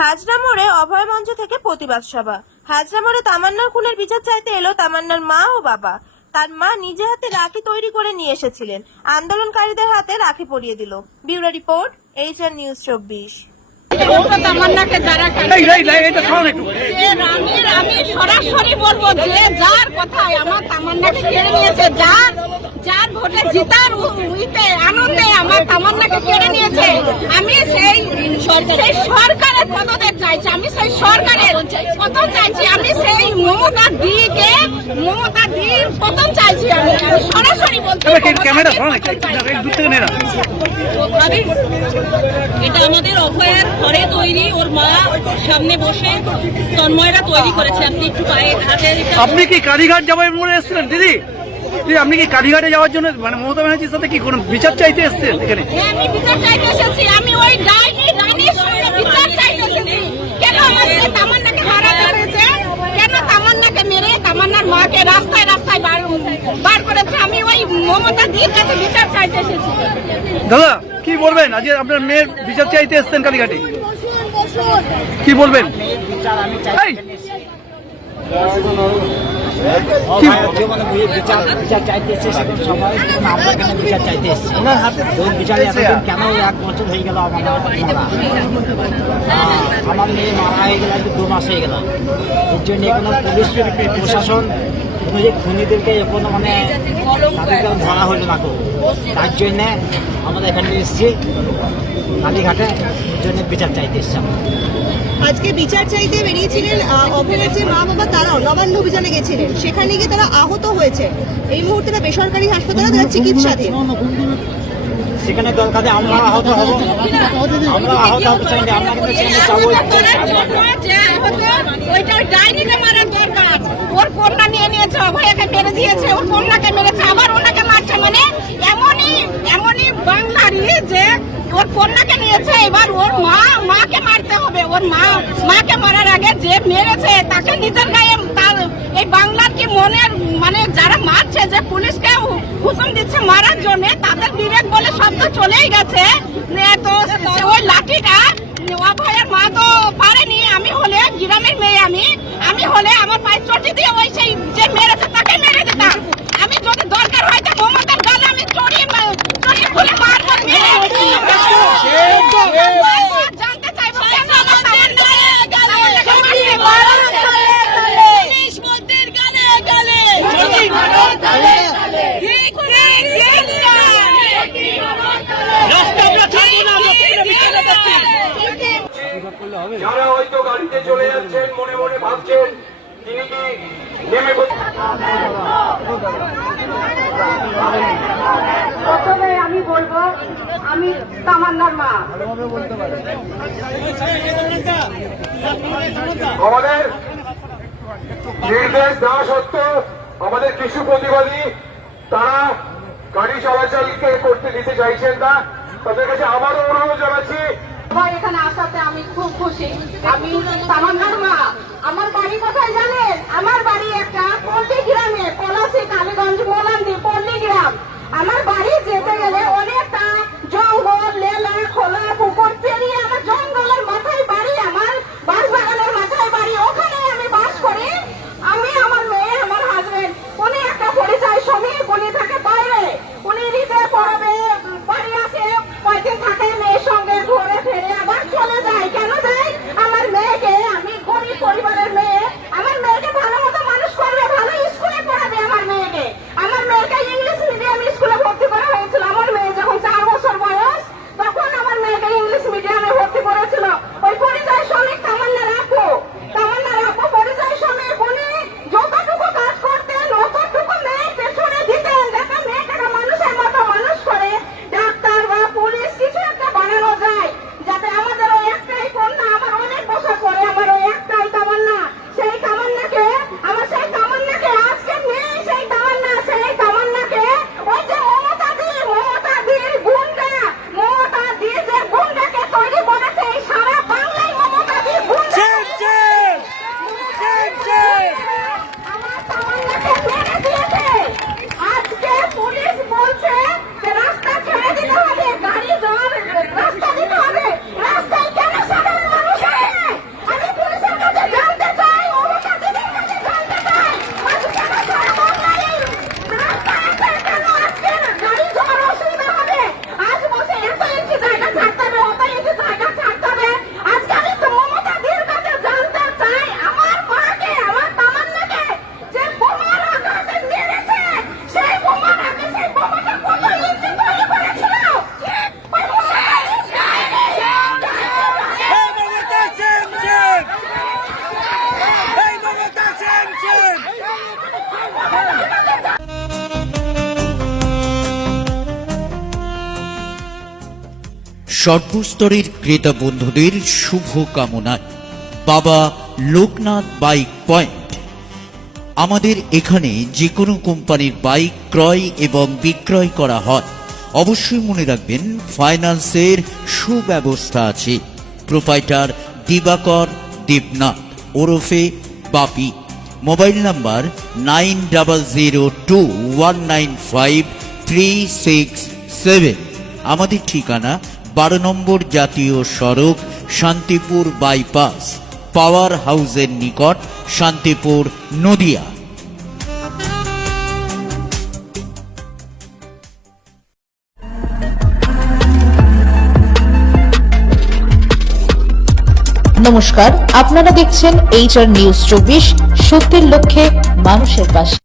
হাজরা মোড়ে অভয় মঞ্চ থেকে প্রতিবাদ সভা। হাজরা মোড়ে তামান্নার খুনের বিচার চাইতে এলো তামান্নার মা ও বাবা। তার মা নিজে হাতে রাখি তৈরি করে নিয়ে এসেছিলেন, আন্দোলনকারীদের হাতে রাখি পরিয়ে দিল। Bureau report, HR news 24। তামান্নাকে যারা আমি সরাসরি বলবো যে যার কথায় আমার তামান্নাকে কেড়ে নিয়েছে, যার ভোটে জিতার আনন্দে আমার তামান্নাকে কেড়ে নিয়েছে, আমি সেই সরকারের পদত্যাগ চাইছি, আমি সেই সরকারের পতন চাইছি, আমি সেই মমতা দির পতন চাইছি। আমি সরাসরি বলছি এটা আমাদের অভয়ের ঘরে তৈরি, ওর মা সামনে বসে তন্ময়রা তৈরি করেছে। আপনি একটু পায়ে হাতে। আপনি কি কালীঘাট যাওয়ার মোড়ে এসেছিলেন দিদি? আপনি কি কালীঘাটে যাওয়ার জন্য মানে মমতা ব্যানার্জির সাথে কি কোনো বিচার চাইতে এসেছেন এখানে? আমি বিচার চাইতে এসেছি, আমি ওই ডাইনির সঙ্গে বিচার চাইতে এসেছি। কেন আমাদের তামান্নাকে হারাতে হয়েছে, কেন তামান্নাকে মেরে তামান্নার মাকে রাস্তায় রাস্তায় বার করেছে, আমি ওই মমতা দির কাছে বিচার চাইতে এসেছি। দাদা কি বলবেন, আজ আপনার মেয়ের বিচার চাইতে এসেছেন কালীঘাটে, কি বলবেন? বিচার চাইতে এসছে, সেখানে সবাই আমরা কেন বিচার চাইতে এসছি? বিচারে এতদিন কেন 1 বছর হয়ে গেল? আমার মেয়ে মারা হয়ে গেল 2 মাস হয়ে গেল। এর জন্য এখনো পুলিশ প্রশাসন খুনিদেরকে এখনো মানে তাদেরকে ধরা হলো না। তার জন্যে আমরা এখানে এসেছি কালীঘাটে, এর জন্য বিচার চাইতে এসছি। আজকে বিচার চাইতে বেরিয়েছিলেন অভয়ের যে মা বাবা, তারাও নবান্ন অভিযানে গেছিলেন, সেখানে গিয়ে তারা আহত হয়েছে। এই মুহূর্তে তারা বেসরকারি হাসপাতালে তারা চিকিৎসাধীন। সেখানে দরকারে আমরা আহত হবো, আমরা আহত হবো, আমরা কিন্তু সেখানে যাবো। ওর কন্যা নিয়ে নিয়েছে, অভয়কে মেরে দিয়েছে, ওর কন্যাকে মেরেছে, আবার ওনাকে মারছে। মানে এমনই বাংলারই যে ওর কন্যাকে নিয়েছে, এবার ওর মাকে মারতে হবে। ওর মাকে মারার আগে যে মেরেছে তাকে নিজের গায়ে, তার এই বাংলার কি মনের মানে যারা মারছে, যে পুলিশকে হুকুম দিচ্ছে মারার জন্য, তাদের বিবেক বলে শব্দ চলেই গেছে। তো ওই লাঠিটা অভয়ের মা তো পারেনি, আমি হলে গ্রামের মেয়ে, আমি হলে আমার পায়ে চটি দিয়ে ওই সেই যে মেরেছে তাকে মেরে দিতাম। আমি যদি দরকার হয় তো মমতার গালে আমি চটি খুলে মারবো। জানতে চাইবো কেন আমার তামান্নাকে পুলিশ মন্ত্রীর গালে গালে যারা হয়তো গাড়িতে চলে যাচ্ছেন, মনে মনে ভাবছেন তিনি কি নেমে প্রথমে আমি বলবো আমি তামান্নার মা। আমাদের নির্দেশ দেওয়া সত্ত্বেও আমাদের কিছু প্রতিবাদী তারা গাড়ি চলাচলকে করতে দিতে চাইছেন না। তাদের কাছে আবারও অনুরোধ জানাচ্ছি, এখানে আসাতে আমি খুব খুশি। আমি তামান্নার মা। আমার বাড়ি কোথায় জানেন? আমার বাড়ি একটা পল্লী গ্রামে, পলাশী কালীগঞ্জ মোলান্দি পল্লী গ্রাম। আমার বাড়ি যেতে গেলে অনেকটা জঙ্গল, লেলা, খোলা, পুকুর পেরিয়ে আমার জঙ্গলের মাথায় বাড়ি, আমার বাঁশবাগানের মাথায় বাড়ি, ওখানে আমি বাস করি। আমি, আমার মেয়ে, আমার হাজবেন্ড। উনি একটা পরিচয় শ্রমিক, উনি থাকে বাইরে, উনি নিজে পড়াবে, বাড়ি আসে, কয়েকদিন থাকে, মেয়ের সঙ্গে ঘুরে ফিরে আবার চলে যায়। কেন যায়? আমার মেয়েকে, আমি গরিব পরিবারের মেয়ে, আমার মেয়েকে ভালো মতো মানুষ করবে, ভালো স্কুলে পড়াবে। আমার মেয়েকে ইংলিশ মিডিয়াম স্কুলে ভর্তি করা হয়েছিল। আমার মেয়ে যখন 4 বছর বয়স, তখন আমার মেয়েকে ইংলিশ সর্বস্তরের ক্রেতা বন্ধুদের শুভ কামনায় বাবা লোকনাথ বাইক পয়েন্ট। আমাদের এখানে যে কোনো কোম্পানির বাইক ক্রয় এবং বিক্রয় করা হয়। অবশ্যই মনে রাখবেন ফাইন্যান্সের সুব্যবস্থা আছে। প্রোপাইটার দিবাকর দেবনাথ ওরফে বাপি। Mobile number 9021953367। আমাদের ঠিকানা 12 নম্বর জাতীয় সড়ক, শান্তিপুর বাইপাস, পাওয়ার হাউসের নিকট, শান্তিপুর, নদিয়া। নমস্কার, আপনারা দেখছেন HR নিউজ 24, সত্যের লক্ষ্যে মানুষের পাশে।